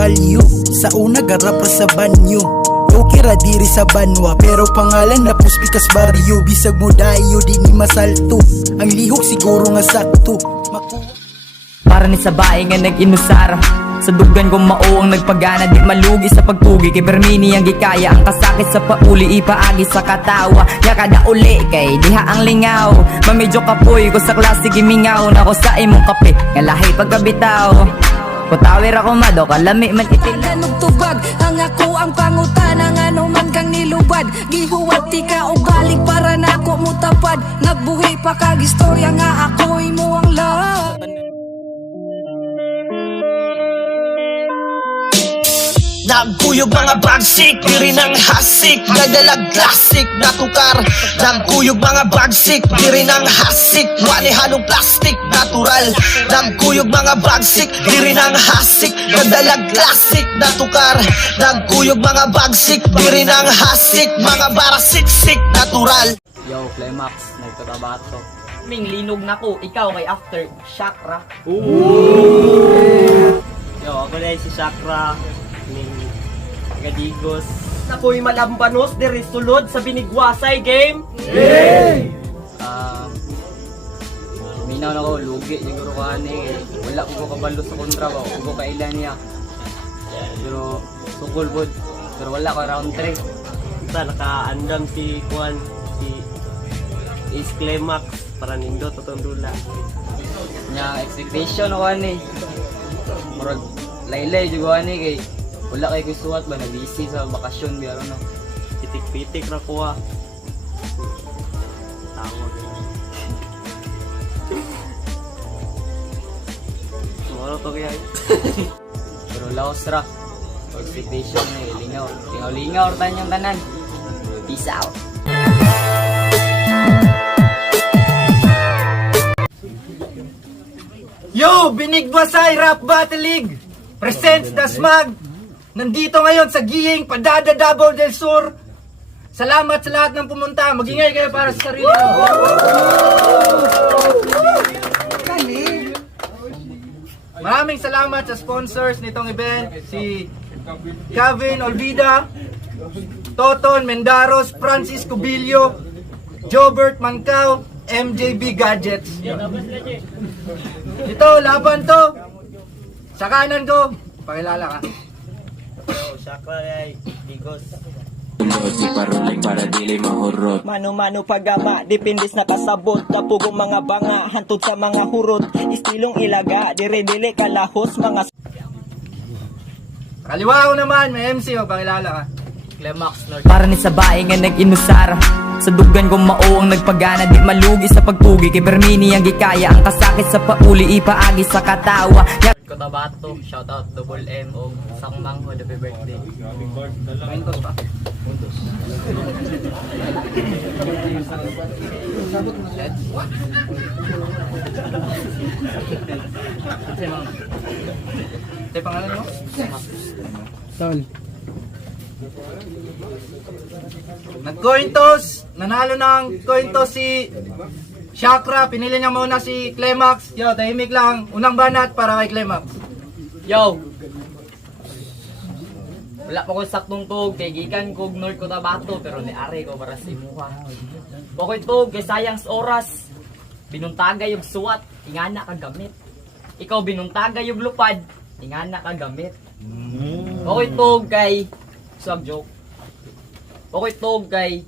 balyo. Sa una garap ra sa banyo, okay ra diri sa banwa, pero pangalan na puspikas baryo. Bisag mo dayo di ni masalto, ang lihok siguro nga sakto. Para ni sa bae nga nag-inusara, sa dugan kong mao ang nagpagana, di malugi sa pagpugi. Kay Bermini ang gikaya, ang kasakit sa pauli, ipaagi sa katawa. Ya kada uli kay diha ang lingaw, mamedyo kapoy ko sa klase gimingaw. Na ko sa imong kape, nga lahi pagkabitaw. Kutawir ako mado, kalami man itin. Ganong tubag, ang ako ang pangutana, nga man kang nilubad. Gihuwat ti ka o balik para na ako mutapad. Nagbuhi pa kag istorya nga ako'y mo ang love. Nagkuyog mga bagsik, diri ng hasik, nagdalag classic na tukar. Nagkuyog mga bagsik, diri ng hasik, wali halong plastic, natural. Nagkuyog mga bagsik, diri ng hasik, nagdalag classic na tukar. Nagkuyog mga bagsik, diri ng hasik, mga bara siksik, natural. Yo, Climax, nagtatabato. Ming linog na ko, ikaw kay after chakra. Yo, ako na si Chakra ning Gadigos. Ako'y malambanos diri sulod sa binigwasay game. Minaw na ko, lugi siguro ko ani. Wala ko kabalo sa kontra ba, ko kailan niya. Pero sukul pod, pero wala ko round 3. Kita nakaandam si Juan, si Ace Climax para nindo totong dula. Nya expectation ako ani. Murag laylay juga ani kay wala kay kusuwat ba, na-busy sa bakasyon biyaro no. Pitik-pitik ra ko ah. Tawag. Moro to kaya. Pero laos ra. Expectation na lingaw. Lingaw-lingaw ra tanyong tanan. Peace out. Yo! Binigwasay Rap Battle League presents The Smag. Nandito ngayon sa Gihing, Padada, Davao del Sur. Salamat sa lahat ng pumunta. Magingay kayo para sa sarili mo. Maraming salamat sa sponsors nitong event. Si Kevin Olvida, Toton Mendaros, Francis Cubillo, Jobert Mancao, MJB Gadgets. Ito, laban to. Sa kanan ko, pakilala ka. Yo, Chakra ay Digos. Mano-mano pagama, dipindis na kasabot. Kapugong mga banga, hantod sa mga hurot. Istilong ilaga, dire-dili kalahos mga. Kaliwa ko naman, may MC o, pakilala ka. Climax North. Para ni sa bae nga nag-inusara, sa dugan kong mao ang nagpagana, di malugi sa pagpugi. Kay Bermini ang gikaya, ang kasakit sa pauli, ipaagi sa katawa. Cotabato, shoutout Double M o Sangmang ho, happy birthday. Mentos pa? Mentos. Ito pangalan mo? Tol. Nag-coin toss, nanalo ng coin toss si Chakra, pinili niya muna si Climax. Yo, tahimik lang. Unang banat para kay Climax. Yo! Wala pa ko saktong tog, kay gikan kog North Cotabato, pero ni-ari ko para si Muha. Bakoy tog, kay sayang sa oras. Binuntagay yung suwat, ingana ka gamit. Ikaw binuntagay yung lupad, ingana ka gamit. Bakoy tog, kay swag joke. Bakoy tog, kay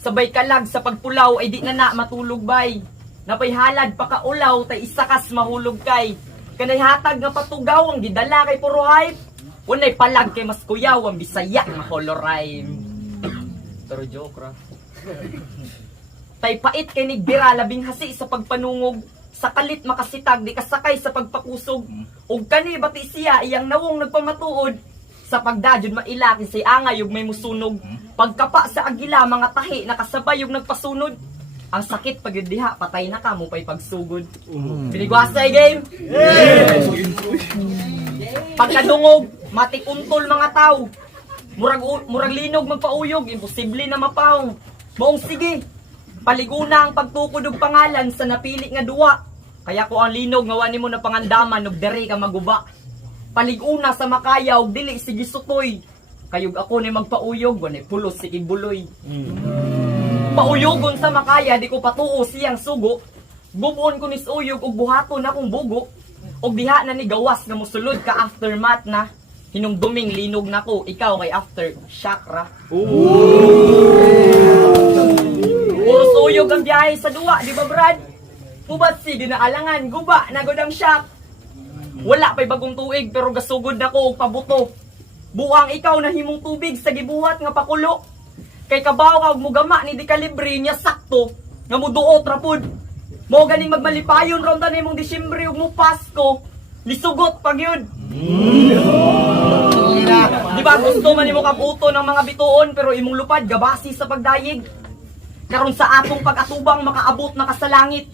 sabay kalag sa pagpulaw ay di na matulog bay. Napay halad pakaulaw tay isakas mahulog kay. Kanay hatag nga patugaw ang gidala kay puro hype. Unay palag kay mas kuyaw ang Bisaya nga color rhyme. Pero joke ra. Tay pait kay nigbira labing hasi sa pagpanungog. Sa kalit makasitag di kasakay sa pagpakusog. Ug kani bati siya iyang nawong nagpamatuod. Sa pagdadyon mailaki say angay ug may musunog. Pagkapa sa agila mga tahi nakasabay ug nagpasunod. Ang sakit pag diha patay na ka mo pay pagsugod. Binigwasay game. Pagkadungog matik untol mga tao. Murag linog magpauyog imposible na mapaong. Moong sige. Paliguna ang pagtukod og pangalan sa napili nga duwa. Kaya ko ang linog nga wani mo na pangandaman ug dere ka maguba. Paliguna sa makayaw, dili sige sutoy. Kayog ako ni magpauyog, wanay pulos sige buloy. Pauyogon sa makaya, di ko patuo siyang sugo. Bubuon ko ni uyog ug buhaton akong bugo. Og diha na ni gawas nga mosulod ka aftermath na. Hinumduming linog nako, ikaw kay after chakra. Puro uyog ang biyahe sa duwa, di ba Brad? Pubat si dinaalangan, guba, nagodang shock. Wala pa'y bagong tuig pero gasugod nako og pabuto. Buang ikaw na himong tubig sa gibuhat nga pakulo. Kay kabaw ka og mugama ni di kalibre niya sakto nga muduot rapod. Mo ganing magmalipayon ron tani mong Disyembre ug mo Pasko. Nisugot pag yun. Di ba gusto man nimo kaputo ng mga bituon pero imong lupad gabasi sa pagdayeg. Karon sa atong pag-atubang makaabot na ka sa langit.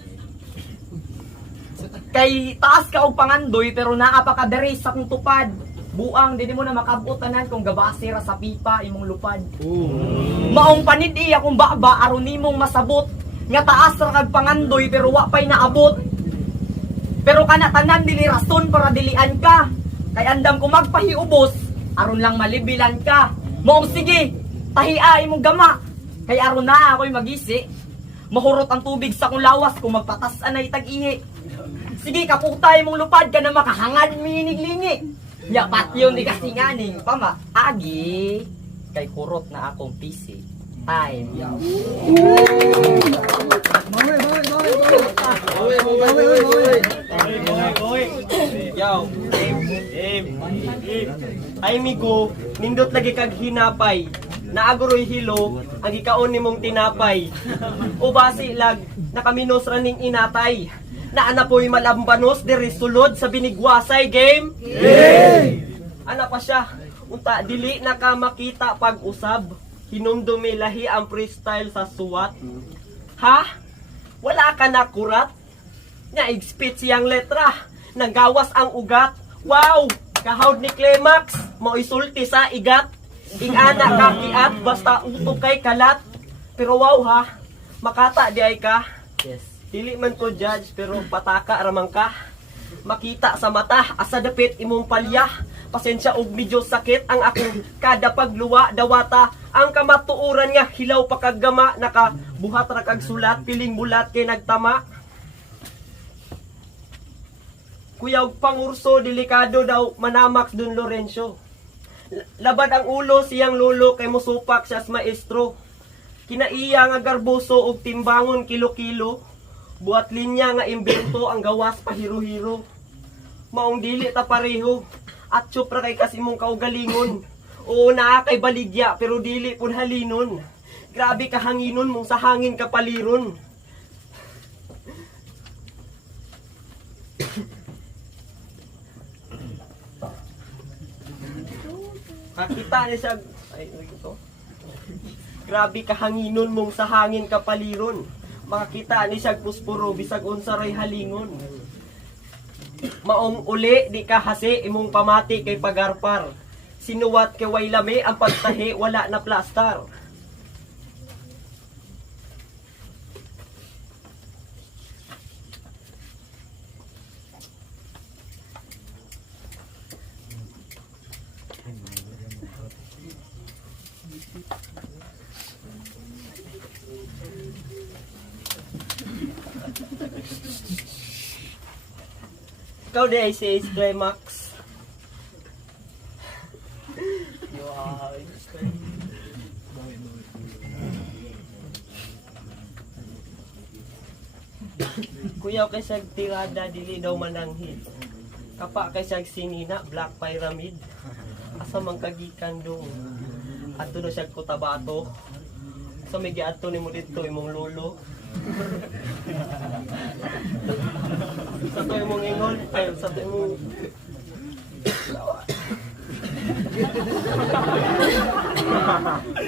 Kay taas ka og pangandoy pero naa pa ka diri sa kung tupad. Buang dili mo na makabot tanan kung gabasi ra sa pipa imong lupad. Maong panidi akong baba aron nimong masabot nga taas ra kag pangandoy pero wa pay naabot. Pero kana tanan dili rason para dilian ka. Kay andam ko magpahiubos aron lang malibilan ka. Maong sige, tahia imong gama. Kay aron na ako'y magisi. Mahurot ang tubig sa kong lawas kung magpatas-an ay tag-ihi. Sige, kaputay mong lupad ka na makahangad minig-lingi. Ya, patyon di kasi nganing pamaagi. Kay kurot na akong PC. Time. Yaw. Ay migo, nindot lagi kag hinapay. Naaguroy hilo, ang ikaon nimong tinapay. O basi lag, nakaminos raning inatay. Naana po'y malambanos, diri sulod sa binigwasay game. Ana pa siya, unta dili na ka makita pag-usab. Hinumdumi lahi ang freestyle sa suwat. Ha? Wala ka na kurat? Naigspit siyang letra, nanggawas ang ugat. Wow! Kahawd ni Climax, moisulti sa igat. Ingana kakiat, basta utok kay kalat. Pero wow ha, makata di ay ka. Yes. Dili man ko judge, pero pataka ramang ka. Makita sa mata, asa dapit imong palya. Pasensya og medyo sakit ang akong kada pagluwa dawata. Ang kamatuuran nga hilaw pa kag gama, nakabuhat ra kag sulat, piling mulat kay nagtama. Kuyaw pangurso, delikado daw manamax dun Lorenzo. Labad ang ulo siyang lolo kay mosupak siya sa maestro. Kinaiya nga garboso og timbangon kilo-kilo. Buhat linya nga imbento ang gawas pahiro-hiro. Maong dili ta pareho. At supra kay kasi mong kaugalingon. Oo na kay baligya pero dili pun halinon. Grabe ka hanginon mong sa hangin ka paliron. Kakita ni siya, ay, ito. Grabe ka hanginon mong sa hangin ka paliron. Makakita ni siya puspuro, bisag unsaray halingon. Maong uli, di ka hasi, imong pamati kay pagarpar. Sinuwat kay way lami, ang pagtahi, wala na plastar. Ikaw di ay si Ace Climax. Kuyaw kay sag tirada dili daw mananghid. Kapa kay sag sinina Black Pyramid. Asa man kagikan do. Adto na siya Cotabato. So may giadto nimo dito imong lolo. Sa to imong ingon, ay sa to imong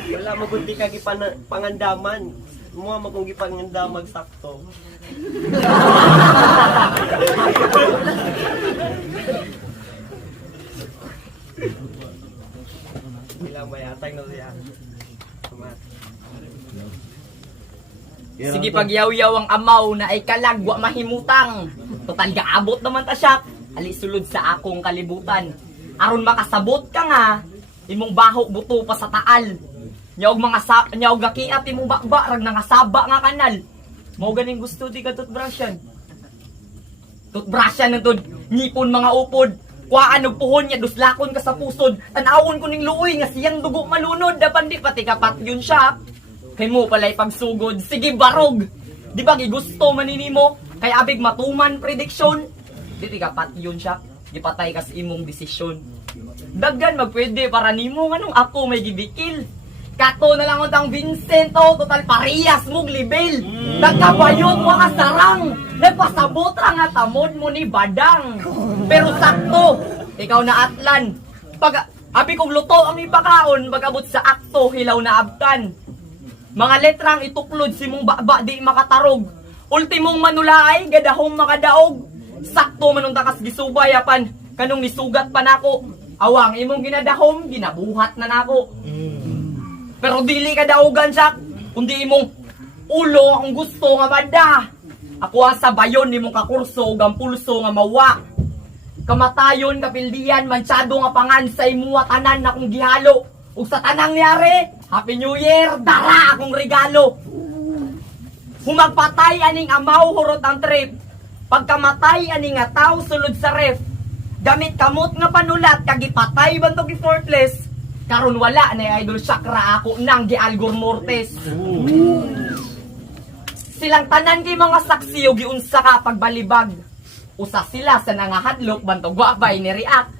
wala mo kundi ka pangandaman. Mo mo kung gipangandamag sakto. Ilang mayatay na siya. Sige pagyaw-yaw ang amaw na ay kalagwa mahimutang. Total gaabot naman ta siya. ali sulod sa akong kalibutan. Aron makasabot ka nga, imong baho buto pa sa taal. Nyaog nyaog gakiat imong bakba rag nangasaba nga kanal. Mao ganing gusto di ka toothbrushan. Toothbrushan nantod ngipon mga upod. Kuhaan og puhon niya duslakon ka sa pusod. Tanawon ko ning luoy nga siyang dugo malunod dapan di pati kapat yun siya. Kay mo palay pagsugod, sige barog. Di ba gigusto maninimo? Kay abig matuman prediction. Di kapat yun siya. Gipatay kas imong desisyon. Daggan magpwede para nimo nganong ako may gibikil. Kato na lang utang Vincento, total parehas mong libel. Nagkabayot mo ka sarang. Nagpasabot ra nga tamod mo ni Badang. Pero sakto, ikaw na atlan. Pag abi kong luto ang ipakaon, pag-abot sa akto, hilaw na abtan. Mga letrang ituklod si mong baba di makatarog. Ultimong manulaay, gadahong makadaog. Sakto manong takas gisubayapan, kanong nisugat pa nako. Awang imong ginadahom, ginabuhat na nako. Pero dili ka daogan sak, kundi imong ulo ang gusto nga banda. Ako ang sabayon nimong kakurso ug ang pulso nga mawa. Kamatayon kapildian mansyado nga pangan sa imuwa tanan na kong gihalo. Ug sa tanang niyari, Happy New Year, dara akong regalo. Humagpatay aning amaw hurot ang trip. Pagkamatay aning nga taw sulod sa ref. Gamit kamot nga panulat kagipatay bantog effortless. Karon wala na Idol Chakra ako nang gialgor mortes. Silang tanan kay mga saksi o giunsa ka pagbalibag. Usa sila sa nangahadlok bantog wabay ni react.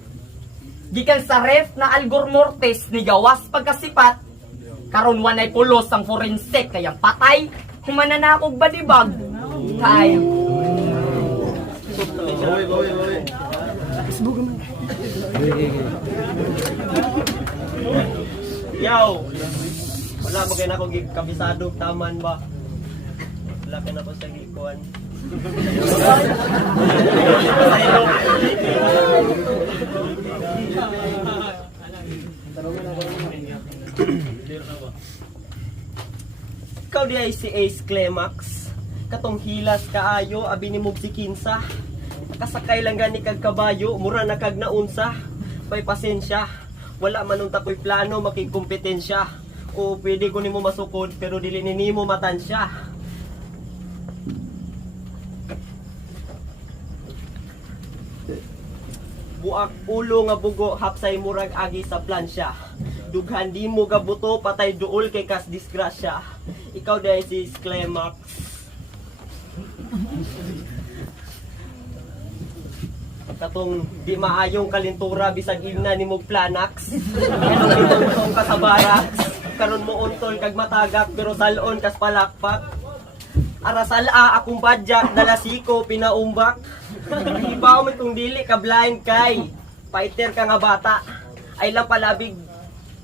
Gikan sa ref na algor mortes ni gawas pagkasipat. Karon wanay pulos ang forensic kayang patay. Humana na akong balibag. Time. Yaw! Wala mo kayo na akong kabisado, taman ba? Wala ka na ko sa gikuan. Ikaw di ay si Ace Climax. Katong hilas kaayo, abi ni Mug si Kinsa. Kasakay lang gani kag kabayo, mura na kag naunsa. Pay pasensya. Wala manong takoy plano makikompetensya. O pwede ko nimo masukod pero dili ni nimo matansya. Buak ulo nga bugo hapsay murag agi sa plansya. Dughan di mo gabuto patay duol kay kas disgrasya. Ikaw dahil si Climax. Katong di maayong kalintura bisag ina ni mo planax. Kanong itong ka sa barracks. Karon mo untol kag matagak pero salon kas palakpak. Arasala akong badyak dalasiko pinaumbak. Ibaw mo itong dili ka blind kay. Fighter ka nga bata. Ay lang palabig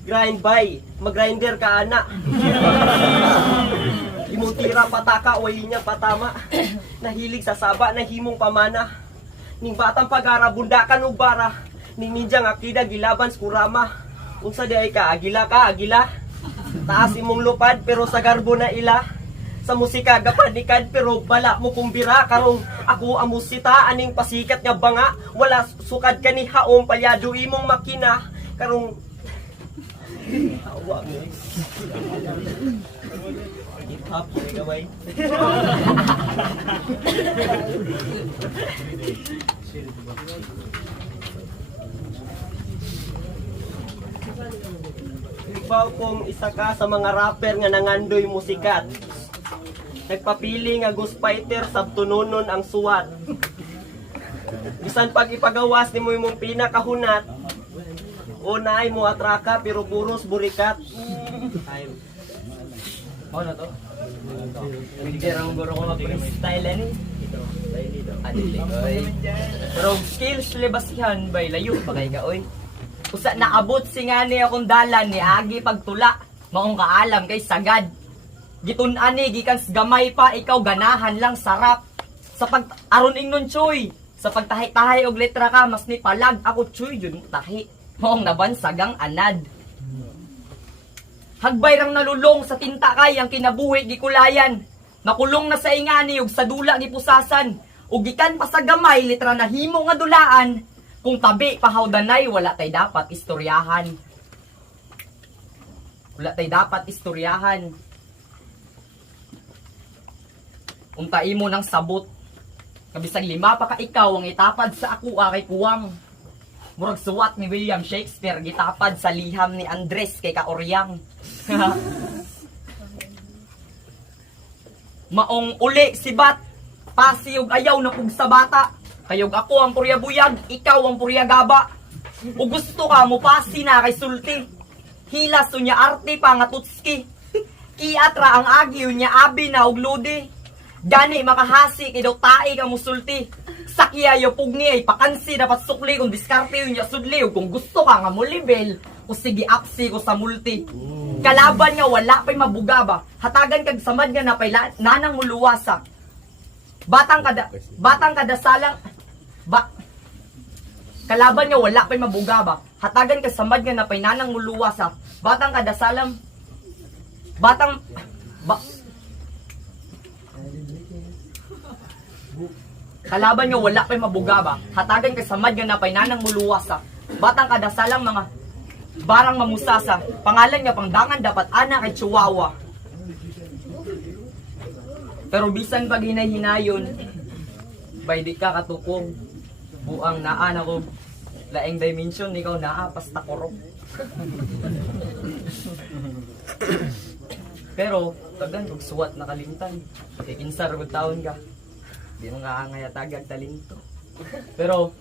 grind by. Mag-grinder ka ana. Imong tira pataka way niya patama. Nahilig sa saba na himong pamana. Ning batang pagara bundakan og bara. Ning ninja nga kida gilaban sa kurama. Unsa di ay ka agila. Taas imong lupad pero sa garbo na ila. Sa musika gapanikad pero bala mo kumbira karong ako ang musita aning pasikat nga banga wala sukad kani haom palyado imong makina karong awa mo hip hop gaway. Ibaw kong isa ka sa mga rapper nga nangandoy musikat. Nagpapili nga ghost fighter sabtunonon ang suwat. Bisan pag ipagawas ni mo imong pinakahunat. O naay mo atraka pero buros burikat. Oh na to. Hindi ra mo guro ko mag-freestyle ani. Pero skills lebasihan bay layo pa kay ka oy. Usa naabot singani akong dalan ni agi pagtula. Maong kaalam kay sagad. Gitun-an ni gikan gamay pa ikaw ganahan lang sarap. Sa pag aron ingnon choy. Sa pagtahi-tahi og letra ka mas ni palag ako choy yun tahi. Maong nabansagang anad. Hagbay rang nalulong sa tinta kay ang kinabuhi gikulayan. Nakulong na sa ingani ug sa dula gipusasan. ug gikan pa sa gamay litra na himo nga dulaan, kung tabi pahawdanay wala tay dapat istoryahan. Wala tay dapat istoryahan. Unta imo ng sabot. Kabisag 5 pa ka ikaw ang itapad sa ako kay kuwang. Murag suwat ni William Shakespeare gitapad sa liham ni Andres kay Kaoryang. Maong uli si Bat, pasiyog ayaw na pug sa bata. Kayog ako ang purya buyag, ikaw ang purya gaba. O gusto ka mo pasi na kay sulti. Hilas niya arte pa nga tutski. Kiatra ang agyo niya abi na og ludi. Gani makahasi kay daw tae ka musulti. Sakyayo pugni ay pakansi dapat sukli kung diskarte yun niya sudli. Kung gusto ka nga mo level, o sige apsi ko sa multi. Kalaban nga wala pa'y mabuga ba. Hatagan kag samad nga napay nanang muluwasa. Batang kadasalang kalaban nga wala pa'y mabuga ba. Hatagan kag samad nga napay nanang muluwasa. Kalaban nga wala pa'y mabuga ba. Hatagan kag samad nga napay nanang muluwasa. Batang kadasalang mga barang mamusasa. Pangalan nga pangdangan dapat ana kay Chihuahua. Pero bisan pag hinay-hinayon, bay di ka katukong. Buang naa na ko. Laeng dimension, ikaw naa, pasta korok. Pero, tagan kog suwat nakalimtan. Kay kinsa ra gud taon ka. Di mo nga angay tagag talento. Pero,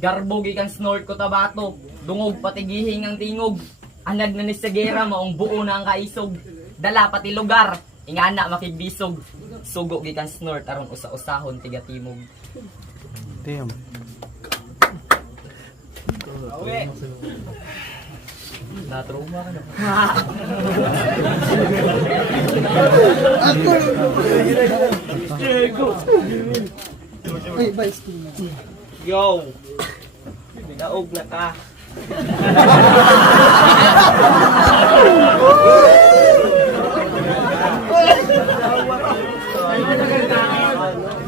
garbo gikan snort ko tabato. Dungog pati gihing ang tingog. Anad na ni Segera maong buo na ang kaisog. Dala pati lugar, ingana makigbisog. Sugo gikan snort aron usa-usahon tiga timog. Damn. Okay. Natruma ka na. Yo! Daog na ka.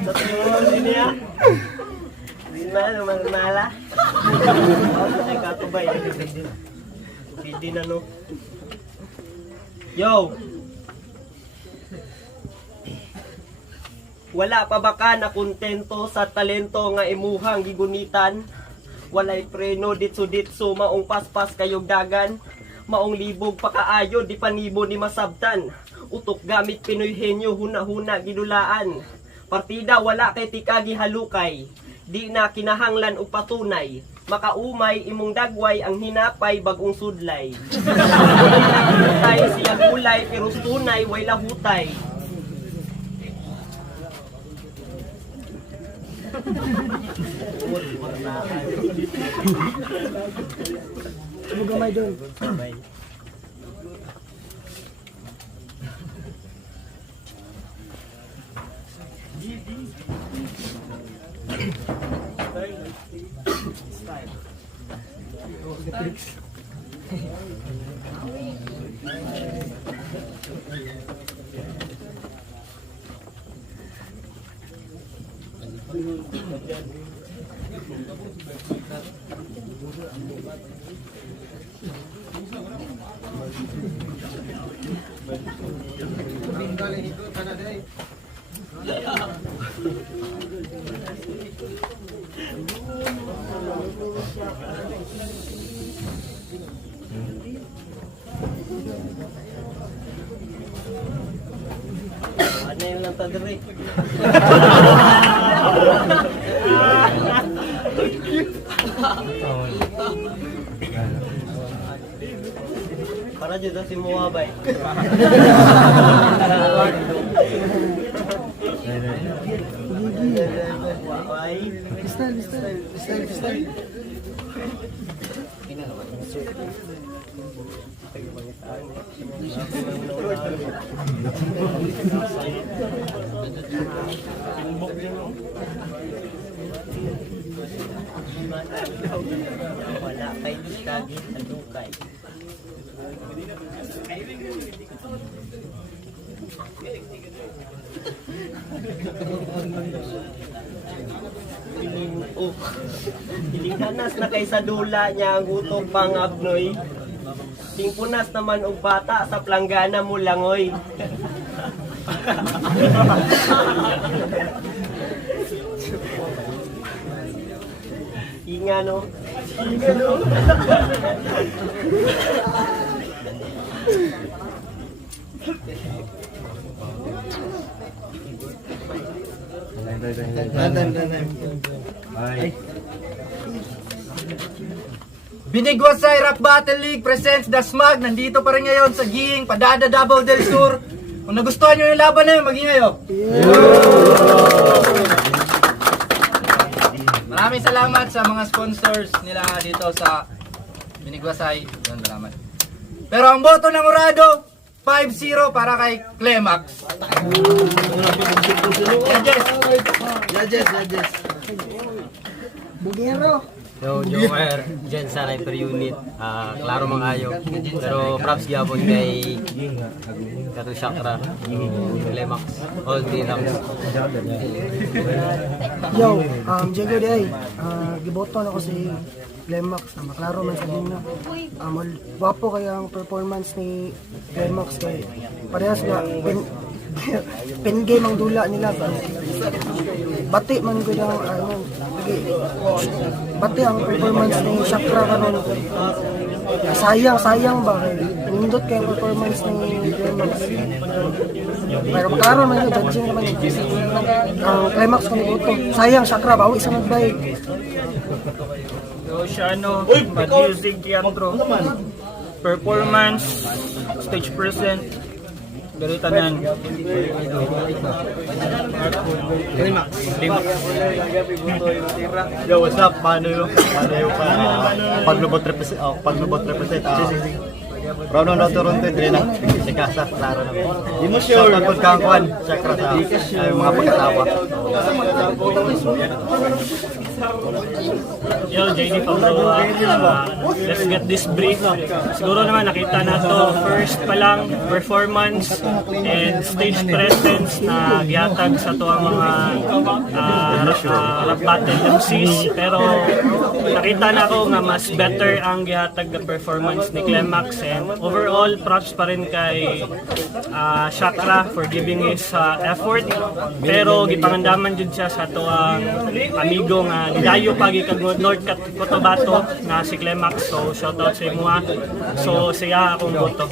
Sa tingin niya? Hindi na naman mala. Ay katubay. Hindi na no. Yo! Wala pa ba ka na kontento sa talento nga imuhang gigunitan? Walay preno ditso-ditso maong paspas kayog dagan. Maong libog pa kaayo di panibo ni masabtan. Utok gamit Pinoy henyo huna-huna gidulaan. Partida wala kay tikagi halukay. Di na kinahanglan og patunay. Makaumay imong dagway ang hinapay bagong sudlay. Tay siya gulay pero tunay way lahutay. Gamay doon. Ano yung lang tadiri? Para dito si Muwabay. Style. Wala kay Kagi Adukay. Oh, hilinghanas na kay sa dula niya ang gutong pangabnoy. Tingpunas naman og bata sa planggana mo langoy. Inga no. Inga no. Binigwasay Rap Battle League presents The Smug. Nandito pa rin ngayon sa Gihing, Padada, Davao del Sur. Kung nagustuhan nyo yung laban na yun, mag-ingay oh. Maraming salamat sa mga sponsors nila dito sa Binigwasay. Yun, salamat. Pero ang boto ng Urado, 5-0 para kay Clemax. So, Joker, dyan sa Sniper Unit, klaro mga ayo. Pero props gyapon kay Kato Chakra, Lemax, all the ranks. Yo, Diego Day, giboto na ko si Climax na maklaro man sa na. Wapo kaya ang performance ni Climax kay parehas nga pen game ang dula nila ba. Bati man gud ang bati ang performance ni Chakra karon. Sayang ba kay nindot kay performance ni Climax. Pero maklaro man yung judging naman ang Climax kung iboto. Sayang Chakra bawi sa nagbayad. So siya ano, music teatro, performance, stage present, garitanan. Yo, what's up? Paano yung paglubot represent? Proud na Toronto, dire na. Si Casa, klaro na. Di mo sure. Shout out po kang Juan, Chakra sa mga pagkatawa. Yo, JD Pablo, let's get this brief. Siguro naman nakita na to first pa lang performance and stage presence na gihatag sa to ang mga rap battle MCs, pero nakita na ko nga mas better ang gihatag na performance ni Clemax, and overall props pa rin kay Chakra for giving his effort, pero gipangandaman jud siya sa to ang amigo nga nidayo pagi kag North Cotabato nga si Clemax. So shoutout sa imo. So siya akong boto.